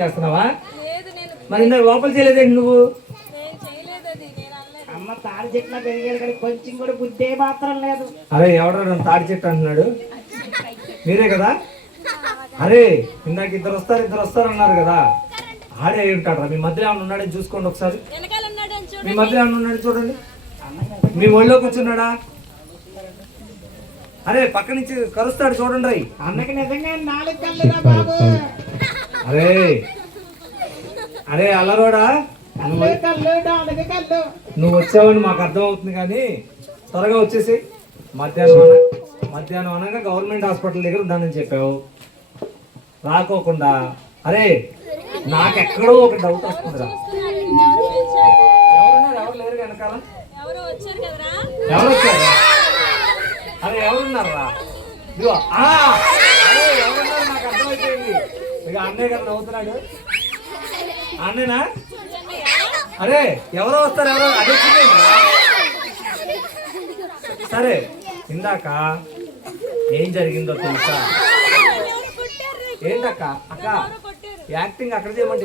చేస్తున్నావా? మరి ఇందాక లోపల చేయలేదండి నువ్వు? అమ్మ తాడి చెట్ల పెరిగాడు కానీ కొంచెం కూడా బుద్ధే మాత్రం లేదు. అరే ఎవడ తాడి చెట్టు అంటున్నాడు? మీరే కదా? అరే ఇందాక ఇద్దరు వస్తారు అన్నారు కదా, ఆడే ఉంటాడు. మీ మధ్యలో ఏమన్నా ఉన్నాడని చూసుకోండి ఒకసారి. మీ మధ్యలో ఏమన్నా ఉన్నాడు చూడండి. మీ ఒళ్ళో కూర్చున్నాడా? అరే పక్క నుంచి కరుస్తాడు చూడండి. రై అన్నకి నిజంగా 4 కళ్ళురా బాబు. అరే అరే అల్లరోడా, నువ్వు వచ్చావని మాకు అర్థం అవుతుంది కానీ త్వరగా వచ్చేసి. మధ్యాహ్నం అనగా గవర్నమెంట్ హాస్పిటల్ దగ్గర ఉందని చెప్పావు, రాకోకుండా. అరే నాకెక్కడో ఒక డౌట్ వస్తుందిరా. ఎవరు లేరు వెనకాల? ఎవరు వచ్చారా? అరే ఎవరున్నారా? ఇదిగో అరే ఎవరున్నారు నాకు అర్థమైపోయింది. ఇక అన్నయ్య గారు నవ్వుతున్నాడు. అన్నేనా? అరే ఎవరో వస్తారు, ఎవరో అదే. సరే ఇందాక ఏం జరిగిందో తెలుసా? ఏంటక్క? అక్క యాక్టింగ్ అక్కడ చేయమంటే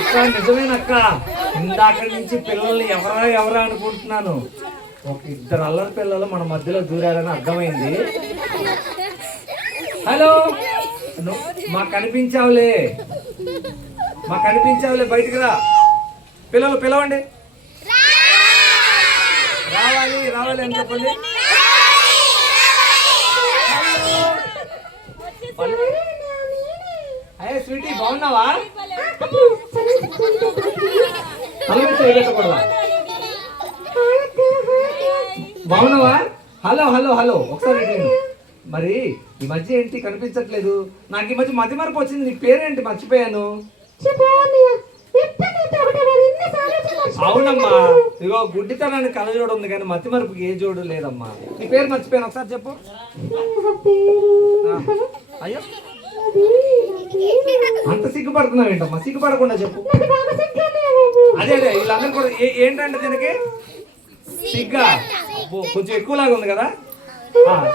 అక్క నిజమేనక్క. ఇందాక నుంచి పిల్లల్ని ఎవరా అనుకుంటున్నాను. ఒక 2 అల్లరి పిల్లలు మన మధ్యలో దూరారని అర్థమైంది. హలో మాకు కనిపించావులే బయటికి రా. పిల్లలు పిలవండి. రావాలి అని చెప్పండి. అయ్యే స్వీటీ బాగున్నావా? బాగున్నావా? హలో ఒకసారి. మరి ఈ మధ్య ఏంటి కనిపించట్లేదు? నాకు ఈ మధ్య మతిమరపు వచ్చింది. నీ పేరేంటి? మర్చిపోయాను. అవునమ్మా, ఇగో గుడ్డితనానికి కలజోడు ఉంది కానీ మతిమరపుకి ఏ జోడు లేదమ్మా. నీ పేరు మర్చిపోయాను, ఒకసారి చెప్పు. అయ్యో అంత సిగ్గుపడుతున్నావు ఏంటమ్మా? సిగ్గుపడకుండా చెప్పు. అదే వీళ్ళందరూ కూడా ఏంటంటే దీనికి సిగ్గా కొంచెం ఎక్కువలాగా ఉంది కదా.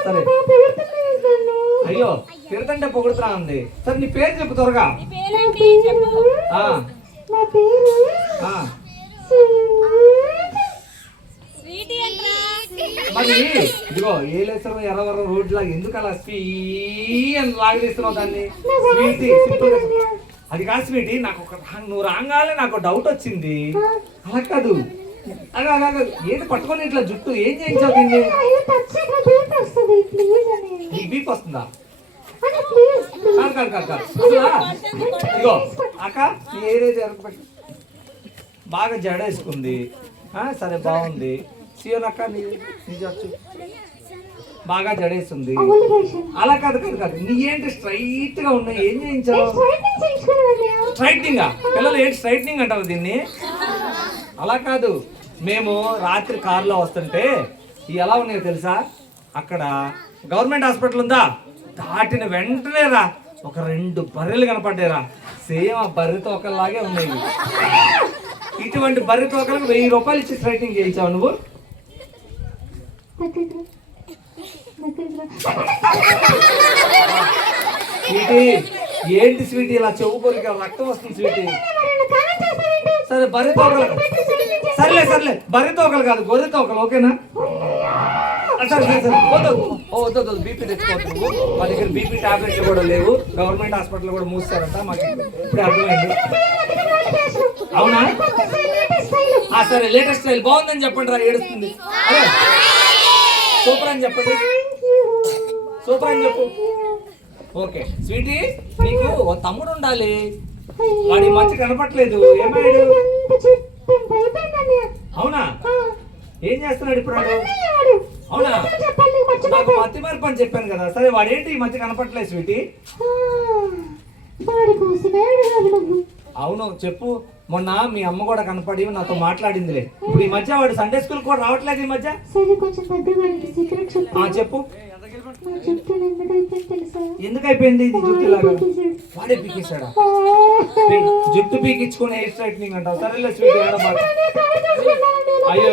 సరే అయ్యో తిరుతంటే పొగుడుతున్నా ఉంది. సరే నీ పేరు చెప్పు త్వరగా. మరి ఇదిగో ఏలేశ్వరం ఎర్రవరం రోడ్ లాగా ఎందుకు అలా స్వీ అని లాగేస్తున్నావు దాన్ని? స్వీటీ అది కాదు స్వీటీ. నాకు నువ్వు రాగానే నాకు డౌట్ వచ్చింది. అలా కాదు, ఏంటి పట్టుకొని ఇట్లా జుట్టు ఏం చేయించావు దీన్ని? నీకు బీప్ వస్తుందా? ఇగో అక్క నీ ఏదైతే ఎరగబెట్టి బాగా జడేసుకుంది. సరే బాగుంది. సియోనక్క నీ జట్టు బాగా జడేస్తుంది. అలా కాదు నీ ఏంటి స్ట్రైట్ గా ఉన్నాయి, ఏం చేయించావు? స్ట్రైట్నింగ్ పిల్లలు ఏంటి స్ట్రైట్నింగ్ అంటారు దీన్ని? అలా కాదు, మేము రాత్రి కారులో వస్తుంటే ఎలా ఉన్నాయో తెలుసా? అక్కడ గవర్నమెంట్ హాస్పిటల్ ఉందా, దాటిన వెంటనే రా ఒక 2 బర్రెలు కనపడ్డారా. సేమ్ ఆ బర్రె తోకల్లాగే ఉన్నాయి. ఇటువంటి బర్రె తోకలకు 1000 రూపాయలు ఇచ్చి స్ట్రైట్నింగ్ చేయించావు నువ్వు. స్వీటీ ఏంటి స్వీటీ ఇలా చెవు పొరికి రక్తం వస్తుంది స్వీటీ. సరే బర్రె తోకలు, సర్లే బర్రె తోకలు కాదు గొర్రె తోకలు, ఓకేనా? సరే వద్దు బీపీ తెచ్చుకోవచ్చు. మా దగ్గర బీపీ టాబ్లెట్లు కూడా లేవు. గవర్నమెంట్ హాస్పిటల్ కూడా మూస్తారంట, మాకు ఇప్పుడు అర్థమైంది. అవునా? సరే లేటెస్ట్ స్టైల్ బాగుందని చెప్పండి రా. ఏడుస్తుంది. అరే సూపర్ అని చెప్పండి. సూపర్ అని చెప్పు. ఓకే స్వీటీ, నీకు ఓ తమ్ముడు ఉండాలి. వాడి మంచి కనపట్లేదు. ఏమయ్యాడు? అవునా? ఏం చేస్తున్నాడు ఇప్పుడు? అవునా? నాకు మతి మరపు అని చెప్పాను కదా. సరే వాడేంటి ఈ మధ్య కనపట్లేదు స్వీటీ? అవును చెప్పు. మొన్న మీ అమ్మ కూడా కనపడి నాతో మాట్లాడిందిలే. ఇప్పుడు ఈ మధ్య వాడు సండే స్కూల్ కూడా రావట్లేదు ఈ మధ్య. చెప్పు. ఎందుకు అయిపోయింది ఇది? జుట్టు లాగా వాడే పీకేశాడా? జుట్టు పీకించుకుని హెయిర్ స్ట్రైట్నింగ్ అంటావు. సరేలే స్వీట్ ఏడబాటు. అయ్యో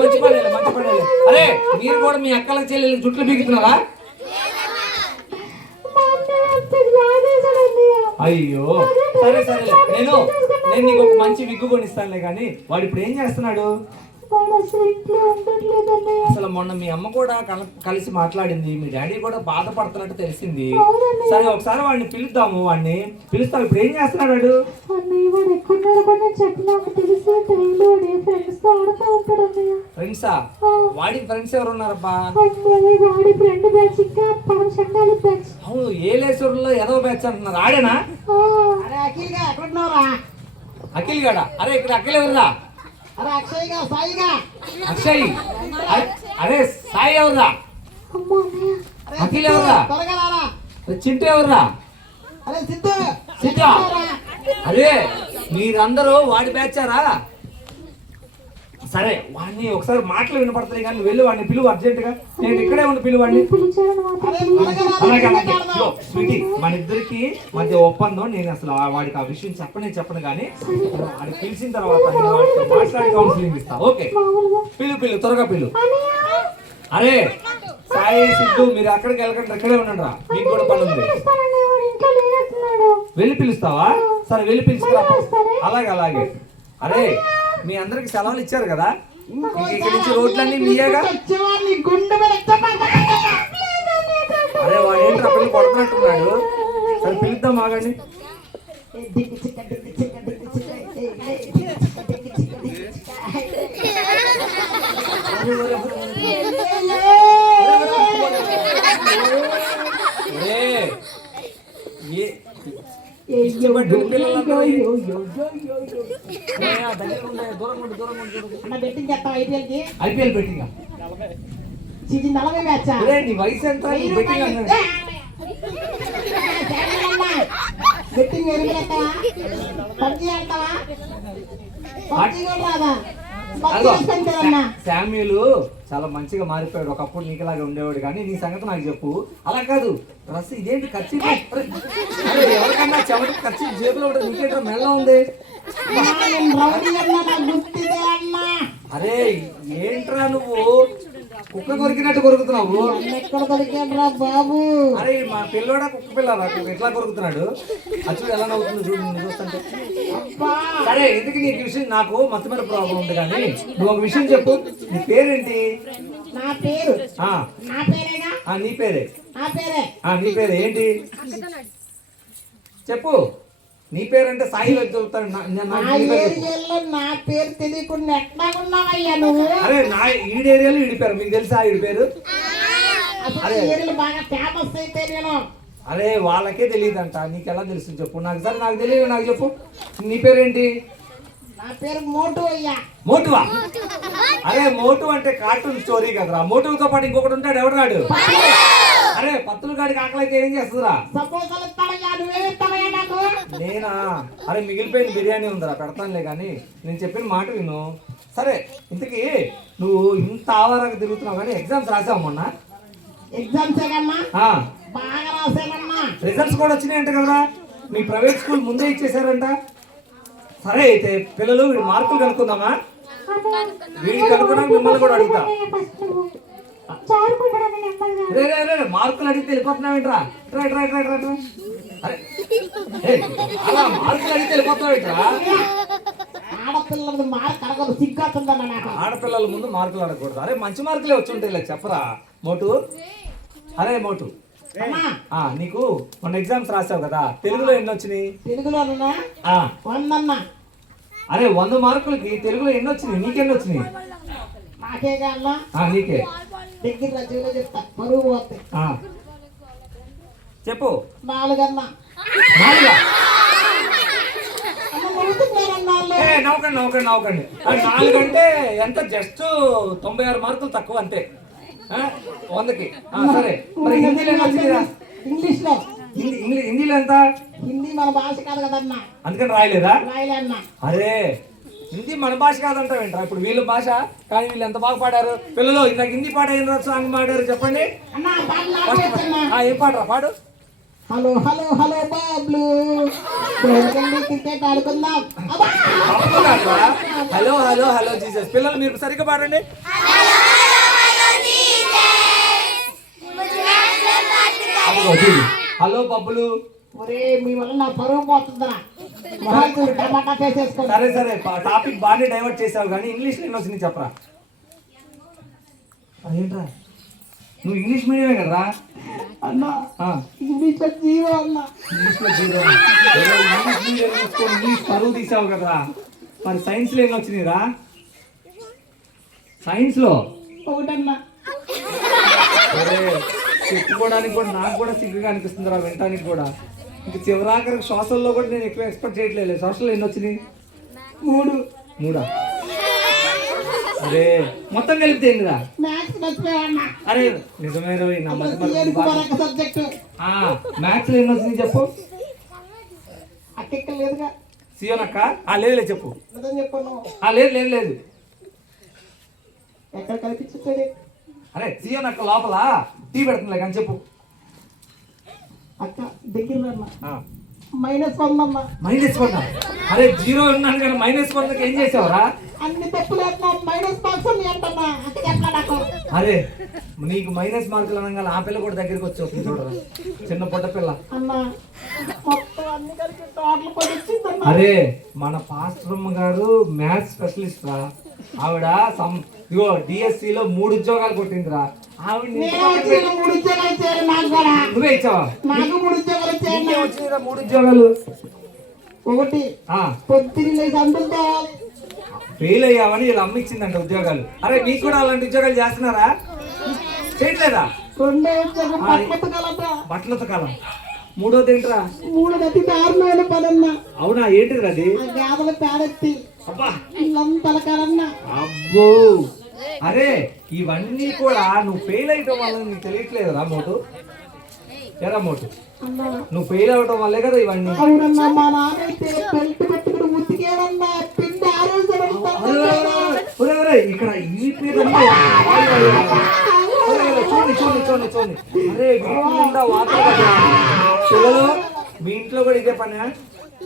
మంచి పడేలే. అరే మీరు కూడా మీ అక్కల చెల్లెలు జుట్లు పీకుతున్నారా? అయ్యో సరే సరే నేను నేను నీకు ఒక మంచి విగ్గు కొనిస్తానులే కానీ వాడు ఇప్పుడు ఏం చేస్తున్నాడు? అసలు మొన్న మీ అమ్మ కూడా కలిసి మాట్లాడింది, మీ డాడీ కూడా బాధపడుతున్నట్టు తెలిసింది. సరే ఒకసారి వాడిని పిలుద్దాము, వాడిని పిలుస్తాం. ఇప్పుడు ఏం చేస్తున్నాడు వాడు? ఫ్రెండ్సా? వాడికి ఫ్రెండ్స్ ఎవరు ఉన్నారబ్బా? అవును, ఏలేశ్వరంలో ఏదో బ్యాచ్ అంటున్నారు, ఆడేనా? అఖిల్ గాడా? అరే ఇక్కడ అఖిల్ ఎవరురా? అక్షయ్. అరే సాయి ఎవర్రా? అఖిల్ ఎవర్రా? చింటూ ఎవర్రా? సిద్ధు. అరే మీరందరూ వాడి బ్యాచారా? సరే వాడిని ఒకసారి మాటలు వినపడతాయి కానీ వెళ్ళి వాడిని పిలువు అర్జెంటుగా. నేను ఇక్కడే ఉండి పిలువు వాడిని. స్వీటీ మన ఇద్దరికి మధ్య ఒప్పందం. నేను అసలు వాడికి ఆ విషయం చెప్పను కానీ వాడిని పిలిచిన తర్వాత మాట్లాడి కౌన్సిలింగ్ ఇస్తా. ఓకే పిలు త్వరగా పిలు. అరే సాయి సిద్ధు మీరు అక్కడికి వెళ్ళకండి, ఇక్కడే ఉండండి రా, మీకు కూడా పని ఉంది. వెళ్ళి పిలుస్తావా? సరే వెళ్ళి పిలుచుకురా. అలాగే. అరే మీ అందరికి సెలవులు ఇచ్చారు కదా, ఇక్కడి నుంచి రోడ్లన్నీ మీయేగా. అరే వాడు ఏంటి పిల్లలు కొడుతున్నట్టున్నాడు. సరే పిలుద్దాం, ఆగండి. ఐపీఎల్ బెట్టింగ్ నీ వయసు ఎంత? శామ్యులు చాలా మంచిగా మారిపోయాడు. ఒకప్పుడు నీకులాగా ఉండేవాడు కానీ నీ సంగతి నాకు చెప్పు. అలా కాదు డ్రెస్ ఇదేంటి ఖర్చు? ఎవరికన్నా చెమట ఖర్చు జేబులో ఉంటుంది, నీకేంటో మెల్ల ఉంది. అరే ఏంట్రా నువ్వు కుక్క కొరికినట్టు కొరుకుతున్నావు? బాబు అరే మా పిల్లోడా కుక్క పిల్లరా ఎట్లా కొరుకుతున్నాడు? అచ్చుడు ఎలా నవ్వుతుంది చూడు చూస్తుంటే. సరే ఎందుకు నీకు విషయం, నాకు మత్తమీద ప్రాబ్లం ఉంది కానీ నువ్వు ఒక విషయం చెప్పు. నీ పేరేంటి? నా పేరు నీ పేరే. నీ పేరే ఏంటి చెప్పు. నీ పేరంటే సాయి చెప్తాడు. నా పేరు తెలియకుండా ఎట్లా ఉన్నావయ్యా నువ్వు? అరే నా ఈడి ఏరియాలో ఈడి పేరు మీకు తెలుసా? ఈడి పేరు బాగా ఫేమస్ అయితే నేను. అరే వాళ్ళకే తెలియదంట, నీకెలా తెలుసు చెప్పు. నాకు సరే నాకు తెలియదు, నాకు చెప్పు. నీ పేరేంటి? నా పేరు మోటు అయ్యా. మోటువా? అరే మోటు అంటే కార్టూన్ స్టోరీ కదరా. మోటుతో పాటు ఇంకొకటి ఉంటాడు, ఎవడు రాడు? అరే పత్తులు గాడికి ఆకలి అయితే ఏం చేస్తుందిరా? నేనా? అరే మిగిలిపోయిన బిర్యానీ ఉందిరా, పెడతానులే కానీ నేను చెప్పిన మాట విను. సరే ఇంతకీ నువ్వు ఇంత ఆవారంగా తిరుగుతున్నావు కానీ ఎగ్జామ్స్ రాసావు మొన్న? రిజల్ట్స్ కూడా వచ్చినాయంట కదా, మీ ప్రైవేట్ స్కూల్ ముందే ఇచ్చేసారంట. సరే అయితే పిల్లలు వీడి మార్కులు కనుక్కుందామా? వీడి కనుక్కున్నాక మిమ్మల్ని కూడా అడుగుతా. మార్కులు అడిగితే వెళ్ళిపోతున్నావేంట్రా? అలా మార్కులు అడిగితే వెళ్ళిపోతున్నావేంట్రా? ఆడపిల్లల ముందు మార్కులు అడగకూడదు. అరే మంచి మార్కులే వచ్చి ఉంటాయి, ఇలా చెప్పరా మోటు. అరే మోటు నీకు మొన్న ఎగ్జామ్స్ రాసావు కదా, తెలుగులో ఎన్ని వచ్చినాయి? అరే 100 మార్కులకి తెలుగులో ఎన్ని వచ్చినాయి? నీకెన్ని వచ్చినాయి? నీకే చెప్పు. 4 నవ్వకండి. 4 అంటే ఎంత? జస్ట్ 96 మార్కులు తక్కువ అంతే 100కి. సరే మరి హిందీలో ఎన్ని వచ్చిందిరా? హిందీలో ఎంత? హిందీ మన భాష కాదు కదన్నా, అందుకని రాయలేదా? రాయలేన్నా. అరే హిందీ మన భాష కాదంటావేంట్రా? ఇప్పుడు వీళ్ళ భాష కానీ వీళ్ళు ఎంత బాగా పాడారు పిల్లలు. ఇందాక హిందీ పాట అయిన సాంగ్ పాడారు, చెప్పండి. ఏం పాడరా? పాడు. Hello hello hello Bablu cricket ఆడుకుందాం. Hello hello hello Jesus. పిల్లలు మీరు సరిగ్గా పాడండి. హలో బబ్బులు ఒరే మీ వల్ల నా పరువు పోతుందిరా మొహాలు చూడు, టమాటా ఫేస్ వేసుకోండి. సరే సరే టాపిక్ బాగానే డైవర్ట్ చేసావు కానీ ఇంగ్లీష్ ఎన్ని వచ్చింది చెప్పరా. అదేంట్రా నువ్వు ఇంగ్లీష్ మీడియమే కదరా. అన్న ఆ, ఇంగ్లీష్ లో జీవో అన్న. ఇంగ్లీష్లో జీరో. ఏదో ఇంగ్లీష్ మీడియం తీసుకొని ఇంగ్లీష్ పరువు తీసావు కదరా. మరి సైన్స్లో ఎన్ని వచ్చినాయిరా? సైన్స్లో ఒకటన్నా. అరే చెప్పుకోవడానికి కూడా నాకు కూడా సిగ్గుగా అనిపిస్తుందిరా వినటానికి కూడా. ఇంక చివరాఖరికి సోషల్లో కూడా నేను ఎక్కువ ఎక్స్పెక్ట్ చేయట్లేదు. సోషల్లో ఎన్ని వచ్చినాయి? 3. మూడా? అరే మొత్తం కలిపితే ఏంటిరా? మ్యాథ్స్ మర్చిపోయావన్నా. అరే నిజమే రోయ్, నా మతి మరపు తీయని బాగా. కుమారక్క సబ్జెక్ట్ మ్యాథ్స్లో ఎన్ని వచ్చినాయి చెప్పు. అక్కెక్క లేదుగా. సియోనక్క లేదు చెప్పు. నిజం చెప్పను. లేదు లేదు లేదు. ఎక్కడ కనిపించట్లేదు అరే సియోనక్క లోపల టీ పెడుతుందిలే కానీ చెప్పు. అక్క దగ్గర అన్న. ఆ, -1 అన్న. -1. అరే జీరో ఉన్నాను కానీ -1కి ఏం చేసావురా? అన్ని తప్పులు అన్న, మైనస్ మార్క్స్ ఉన్నాయి అంటన్నా. అక్క చెప్పలా నాకు. అరే నీకు మైనస్ మార్కులు అనగా ఆ పిల్ల కూడా దగ్గరికి వచ్చి చూడరా, చిన్న పొట్ట పిల్ల. అన్న మొత్తం అన్ని కలిపి టోటల్ 10 వచ్చిందన్న. అరే మన పాస్టరమ్మ గారు మ్యాథ్స్ స్పెషలిస్ట్ రా. ఆవిడ ఇగో డిఎస్సి లో 3 ఉద్యోగాలు కొట్టిందిరా. ఆవిడ నేను వచ్చిన 3 ఉద్యోగాలు చేయాలి నాకు కూడా. నువ్వే ఇచ్చావా? నాకు 3 ఉద్యోగాలు చేయండి. నీకే వచ్చిందిరా 3 ఉద్యోగాలు. ఒకటి ఆ పొద్దున్న లేచి అంటుంటే ఫెయిల్ అయ్యావని వీళ్ళు అమ్మ ఇచ్చిందంట ఉద్యోగాలు. అరే మీకు కూడా అలాంటి ఉద్యోగాలు చేస్తున్నారా? చేయట్లేదా? 2వ ఉద్యోగం పట్టుకోగలట. బట్టలతో కాలం. 3వది ఏంట్రా? 3 అతి దారుణమైన పని అన్న. అవునా ఏంటిది అది? ఆ గాదల పేడెత్తి అబ్బా తలకాలన్నా. అబ్బో. అరే ఇవన్నీ కూడా నువ్వు ఫెయిల్ అయ్యటం వల్ల నీకు తెలియట్లేదురా మోటు. ఎరా మోటు, అన్న నువ్వు ఫెయిల్ అవ్వటం వల్లే కదా ఇవన్నీ. అవునన్నా, మా నాన్న అయితే బెల్ట్ పెట్టుకుని ఉతికేదన్నా, పిండి ఆరేసాడన్నా. ఒరే ఒరే ఇక్కడ ఈ పేరు చూడండి చూడండి చూడండి చూడండి. అరే వీటి నిండా వాటర్ కదా. పిల్లలు మీ ఇంట్లో కూడా ఇదే పని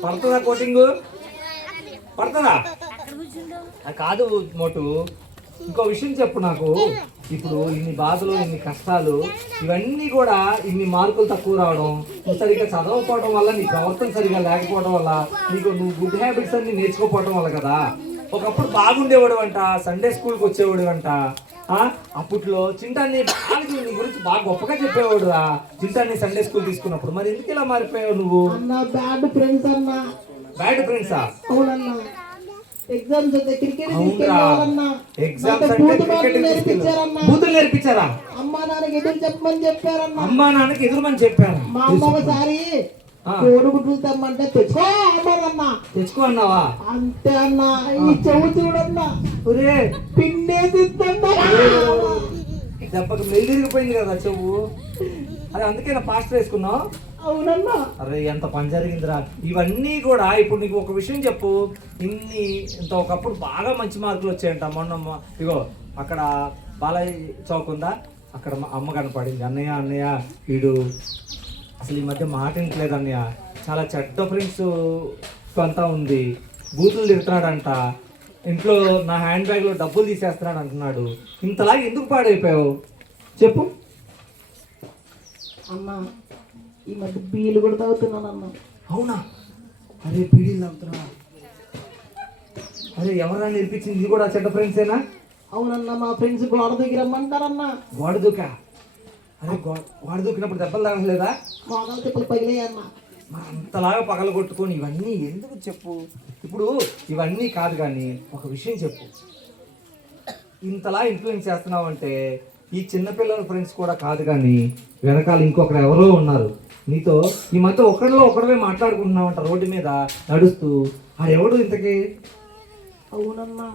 పడుతుందా? కోటింగ్ పడుతుందా? కాదు మోటు, ఇంకో విషయం చెప్పు నాకు. ఇప్పుడు ఇన్ని బాధలు, ఇన్ని కష్టాలు, ఇవన్నీ కూడా ఇన్ని మార్కులు తక్కువ రావడం, నువ్వు సరిగ్గా చదవకపోవడం వల్ల, నీ ప్రవర్తన సరిగ్గా లేకపోవడం వల్ల, నువ్వు గుడ్ హ్యాబిట్స్ అన్ని నేర్చుకోకపోవడం వల్ల కదా. ఒకప్పుడు బాగుండేవాడు అంట, సండే స్కూల్కి వచ్చేవాడు అంట. అప్పట్లో చింటాన్ని బాగా నీ గురించి బాగా గొప్పగా చెప్పేవాడు రా. చింటాన్ని సండే స్కూల్ తీసుకున్నప్పుడు. మరి ఎందుకు ఇలా మారిపోయావు నువ్వు? అన్న బ్యాడ్ ఫ్రెండ్స్ అన్న. బ్యాడ్ ఫ్రెండ్సా? అవునన్నా, ఎగ్జామ్స్ అయితే క్రికెట్ అవునరా, తీసుకెళ్ళాలన్నా. ఎగ్జామ్స్ అంటే క్రికెట్ నేర్పించారన్నా. బూతులు నేర్పించారా? అమ్మా నాన్నకి ఎదురు చెప్పమని చెప్పారన్నా. అమ్మా నాన్నకి ఎదురుమని చెప్పారా? మా అమ్మ ఒకసారి కోడిగుడ్లు తెమ్మంటే తెచ్చుకో అన్నారన్నా. తెచ్చుకో అన్నావా? అంతే అన్న. ఈ చెవు చూడన్నా, ఒరే పిండేసి దెబ్బకి మెల్లిరిగిపోయింది కదా చెవు. అరే అందుకే నా పాస్టర్ వేసుకున్నావు. అవునన్నా. అరే ఎంత పని జరిగిందిరా. ఇవన్నీ కూడా ఇప్పుడు నీకు ఒక విషయం చెప్పు. ఇంత ఒకప్పుడు బాగా మంచి మార్కులు వచ్చాయంట. మొన్న ఇగో అక్కడ బాలయ్య చౌక్ ఉందా, అక్కడ మా అమ్మ కనపడింది. అన్నయ్య అన్నయ్య వీడు అసలు ఈ మధ్య మాట వింటలేదు అన్నయ్య, చాలా చెడ్డ ఫ్రెండ్స్ అంతా ఉంది, బూతులు తిడుతున్నాడంట, ఇంట్లో నా హ్యాండ్ బ్యాగ్లో డబ్బులు తీసేస్తున్నాడు అంటున్నాడు. ఇంతలాగా ఎందుకు పాడైపోయావు చెప్పు. అన్న ఈ మధ్య బీలు కూడా తాగుతున్నాను అన్న. అవునా? అరే బీడీలు తాగుతున్నా? అరే ఎవరా నేర్పించింది? ఇది కూడా చెడ్డ ఫ్రెండ్సేనా? అవునన్నా, మా ఫ్రెండ్స్ గోడ దూకి రమ్మంటారన్నా. గోడ దూకా? అరే గోడ దూకినప్పుడు దెబ్బలు తాగలేదా? మోకాలు తిప్పులు పగిలేయన్నా. మరి అంతలాగా పగల కొట్టుకొని ఇవన్నీ ఎందుకు చెప్పు. ఇప్పుడు ఇవన్నీ కాదు కానీ ఒక విషయం చెప్పు. ఇంతలా ఇన్ఫ్లుయెన్స్ చేస్తున్నావు అంటే ఈ చిన్నపిల్లల ఫ్రెండ్స్ కూడా కాదు కానీ వెనకాల ఇంకొకరు ఎవరో ఉన్నారు నీతో. ఈ మధ్య ఒకడవే మాట్లాడుకుంటున్నావంట రోడ్డు మీద నడుస్తూ. ఎవడు ఇంతకీ? అవునన్నా,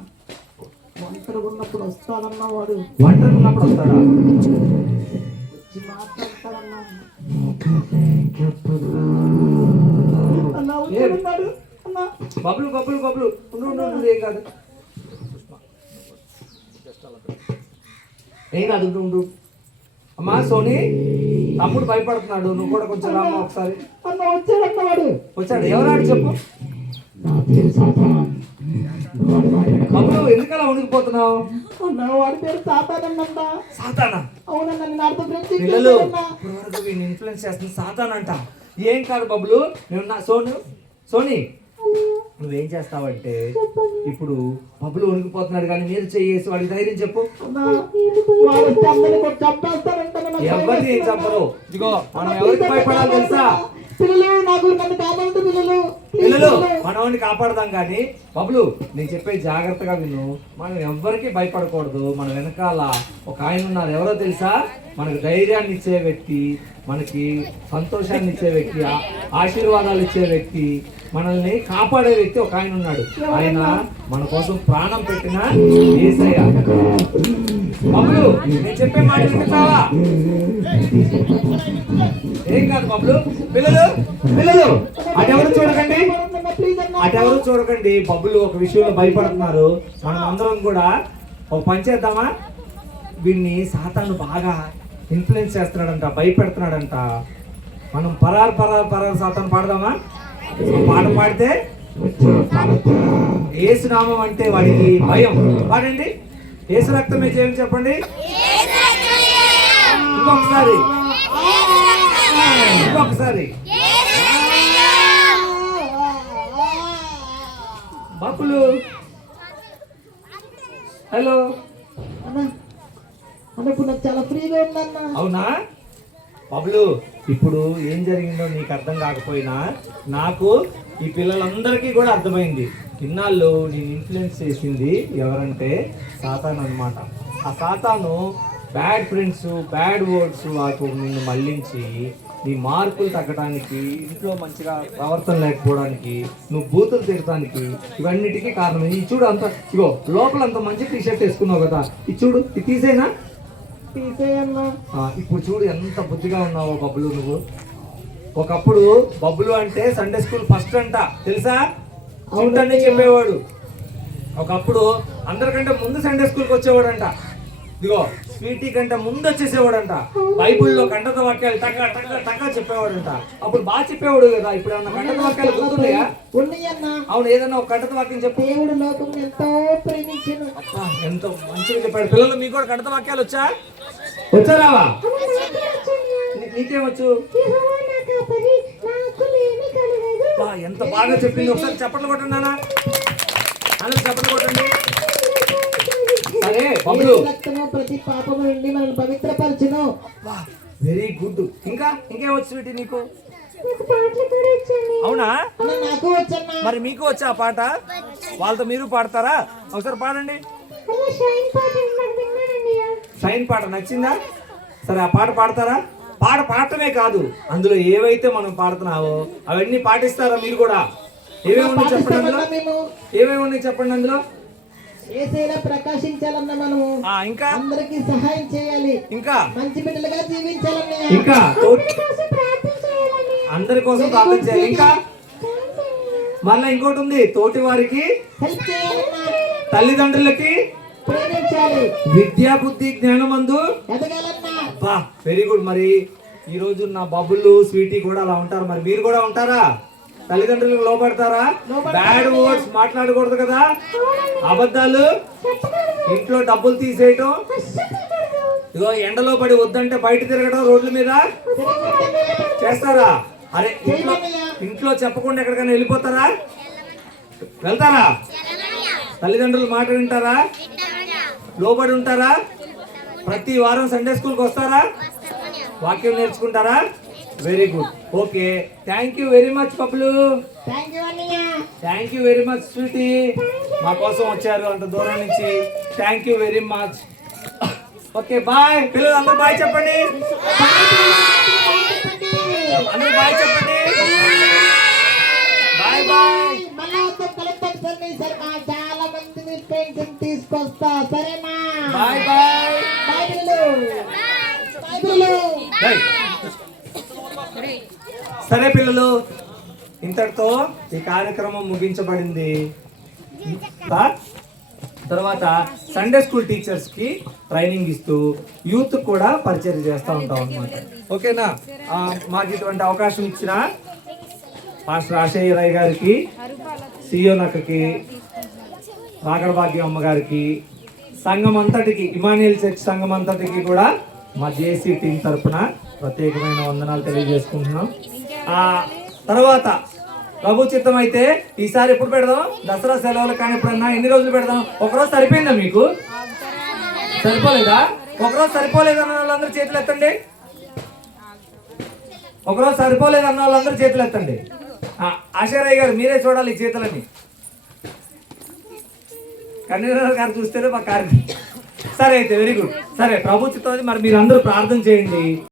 ఒంటరిగా ఉన్నప్పుడు వస్తాడన్నా వాడు. ఒంటరిగా ఉన్నప్పుడు వస్తాడా? వచ్చి మాట్లాడతాడన్నా. అన్నా వచ్చాడు అన్నా. బబ్లు బబ్లు బబ్లు ఉండు ఏం కాదు ఏం కాదు ఉండు. అమ్మా సోని, తమ్ముడు భయపడుతున్నాడు, నువ్వు కూడా కొంచెం రామ్మా ఒకసారి. అన్న వచ్చాడన్న వాడు. వచ్చాడు? ఎవరాడు చెప్పు. బబ్లు ఎందుకలా ఉనికిపోతున్నావు? అన్న వాడి పేరు సాతానన్నా. సాతానా? అవునన్నా, నేను అర్థం ఫ్రెండ్స్ పిల్లలు ఇప్పటివరకు వీడిని ఇన్ఫ్లుయెన్స్ చేస్తుంది సాతాన్ అంట. ఏం కాదు బబ్లు, సోని నువ్వేం చేస్తావంటే ఇప్పుడు బబ్బులు వణికిపోతున్నాడు కానీ మీరు చేసి వాడికి ధైర్యం చెప్పు. అన్నా, వాడు వస్తే అందరినీ కొట్టి చంపేస్తాడంట నాకు భయం ఎవరిని ఏం వేస్తుంది. చెప్పరు. ఇదిగో మనం ఎవరికి భయపడాలి తెలుసా? పిల్లలు నాకు నన్ను కాపాడు పిల్లలు. పిల్లలు మనవాడిని కాపాడదాం కానీ బబ్బులు నేను చెప్పే జాగ్రత్తగా విను. మనం ఎవ్వరికి భయపడకూడదు. మన వెనకాల ఒక ఆయన ఉన్నారు, ఎవరో తెలుసా? మనకు ధైర్యాన్ని ఇచ్చే వ్యక్తి, మనకి సంతోషాన్ని ఇచ్చే వ్యక్తి, ఆశీర్వాదాలు ఇచ్చే వ్యక్తి, మనల్ని కాపాడే వ్యక్తి ఒక ఆయన ఉన్నాడు. ఆయన మన కోసం ప్రాణం పెట్టిన యేసయ్య. బబ్బులు నేను చెప్పే మాట వింటావా? ఏం కాదు బబ్బులు. పిల్లలు అటెవరు చూడకండి, అటెవరు చూడకండి. బబ్బులు ఒక విషయంలో భయపడుతున్నారు. మనం అందరం కూడా ఒక పని చేద్దామా? వీడిని సాతాను బాగా ఇన్ఫ్లుయెన్స్ చేస్తున్నాడంట, భయపెడుతున్నాడంట. మనం పరారు సాతాను పాడదామా? పాట పాడితే యేసునామం అంటే వాడికి భయం. పాడండి. యేసు రక్తమే చేయని చెప్పండి. ఇంకొకసారి బాపులు. హలో అన్నా, ఇప్పుడు నాకు చాలా ఫ్రీగా ఉందన్నా. అవునా బాబులు? ఇప్పుడు ఏం జరిగిందో నీకు అర్థం కాకపోయినా నాకు ఈ పిల్లలందరికీ కూడా అర్థమైంది. ఇన్నాళ్ళు నేను ఇన్ఫ్లుయెన్స్ చేసింది ఎవరంటే సాతాను అన్నమాట. ఆ సాతాను బ్యాడ్ ఫ్రెండ్స్, బ్యాడ్ వర్డ్స్ వాటి నిన్ను మళ్ళించి నీ మార్కులు తగ్గడానికి, ఇంట్లో మంచిగా ప్రవర్తన లేకపోవడానికి, నువ్వు బూతులు తిరగడానికి, ఇవన్నిటికీ కారణం. ఈ చూడు అంత, ఇగో లోపల అంత మంచి టీ షర్ట్ వేసుకున్నావు కదా, ఇది చూడు, ఇది తీసేనా? తీసేయన్నా. ఇప్పుడు చూడు ఎంత బుద్ధిగా ఉన్నావో బబ్బులు నువ్వు. ఒకప్పుడు బబ్బులు అంటే సండే స్కూల్ ఫస్ట్ అంట, తెలుసా? అవునని చెప్పేవాడు. ఒకప్పుడు అందరికంటే ముందు సండే స్కూల్కి వచ్చేవాడంట. ఇదిగో స్వీటీ కంటే ముందు వచ్చేసేవాడంట. బైబుల్లో కంటత వాక్యాలు టకా టకా టకా చెప్పేవాడంట. అప్పుడు బాగా చెప్పేవాడు కదా. ఇప్పుడు ఏమన్నా కంటత వాక్యాలు గుర్తున్నాయా? ఉన్నాయన్నా. అవును, ఏదన్నా ఒక కంటత వాక్యం చెప్పు. దేవుడు లోకం ఎంతో ప్రేమించను. ఎంతో మంచిగా చెప్పాడు. పిల్లలు మీకు కూడా కంటత వాక్యాలు వచ్చారావా? నీకేమొచ్చు? ఎంత బాగా చెప్పింది. ఒకసారి చప్పట్లు కొట్టండి నాన్న, అందరూ చప్పట్లు కొట్టండి. సరే బబ్బులు, రక్తము ప్రతి పాపము నుండి మనల్ని పవిత్రపరచును. Very good. ఇంకేమొచ్చు వీటి నీకు? అవునా? నాకు వచ్చన్నా. మరి మీకు వచ్చా ఆ పాట? వాళ్ళతో మీరు పాడతారా? ఒకసారి పాడండి. షైన్ పాట నచ్చిందా? సరే ఆ పాట పాడతారా? పాడటమే కాదు, అందులో ఏవైతే మనం పాడుతున్నావో అవన్నీ పాటిస్తారా మీరు కూడా? ఏమేమి ఉన్నాయి చెప్పండి అందులో. ఏమేమి ఉన్నాయి చెప్పండి అందులో. యేసయ్యలా ప్రకాశించాలన్నా మనము, ఇంకా అందరికి సహాయం చేయాలి, ఇంకా మంచి బిడ్డలుగా జీవించాలన్నా, ఇంకా అందరి కోసం ప్రార్థన చేయాలి, ఇంకా మళ్ళీ ఇంకోటి ఉంది, తోటి వారికి హెల్ప్ చేయాలన్నా, తల్లిదండ్రులకి ప్రేమించాలి, విద్యా బుద్ధి జ్ఞానమందు ఎదగాలన్నా. బా వెరీ గుడ్. మరి ఈ రోజు నా బబ్బులు స్వీటీ కూడా అలా ఉంటారు. మరి మీరు కూడా ఉంటారా? తల్లిదండ్రులకు లోపడతారా? బ్యాడ్ వర్డ్స్ మాట్లాడకూడదు కదా, అబద్ధాలు, ఇంట్లో డబ్బులు తీసేయటం, ఇదిగో ఎండలో పడి వద్దంటే బయట తిరగడం, రోడ్ల మీద చేస్తారా? అరే ఇంట్లో చెప్పకుండా ఎక్కడికైనా వెళ్ళిపోతారా? వెళ్తారా? తల్లిదండ్రులు మాట వింటారా? లోబడి ఉంటారా? ప్రతి వారం సండే స్కూల్కి వస్తారా? వాక్యం నేర్చుకుంటారా? Very good. Okay, thank you very much బబ్బులు. Thank you very much sweetie, మా కోసం వచ్చారు అంత దూరం నుంచి. Thank you very much. Okay bye. పిల్లలు అందరూ బాయ్ చెప్పండి. అందరూ బాయ్ చెప్పండి. Bye bye. చాలా మందిని పెన్షన్ తీసుకొస్తా, సరేనా? Bye bye. బాయ్ పిల్లలు. బాయ్ పిల్లలు. సరే పిల్లలు, ఇంతటితో ఈ కార్యక్రమం ముగించబడింది. తర్వాత సండే స్కూల్ టీచర్స్ కి ట్రైనింగ్ ఇస్తూ యూత్ కూడా పరిచయం చేస్తూ ఉంటాం అన్నమాట. ఓకేనా? మాకు ఇటువంటి అవకాశం ఇచ్చిన పాస్టర్ ఆశయ్య రాయ్ గారికి, సియోనక్కకి, రాగడ భాగ్యం అమ్మగారికి, సంఘం అంతటికి, ఇమానియల్ చర్చ్ సంఘం అంతటికి కూడా మా జేసీ టీం తరఫున ప్రత్యేకమైన వందనాలు తెలియజేసుకుంటున్నాం. తర్వాత ప్రభు చిత్తం అయితే ఈసారి ఎప్పుడు పెడదాం? దసరా సెలవులు కానీ ఎప్పుడన్నా ఎన్ని రోజులు పెడదాం? ఒకరోజు సరిపోయిందా మీకు? సరిపోలేదా? ఒకరోజు సరిపోలేదన్న వాళ్ళందరూ చేతులు ఎత్తండి. ఒకరోజు సరిపోలేదన్న వాళ్ళందరూ చేతులు ఎత్తండి. ఆశారాయ్ గారు మీరే చూడాలి ఈ చేతులని. కన్వీనర్ గారు చూస్తేనే మా కార్యం. సరే అయితే వెరీ గుడ్. సరే ప్రభు చిత్తం మరి మీరు అందరూ ప్రార్థన చేయండి.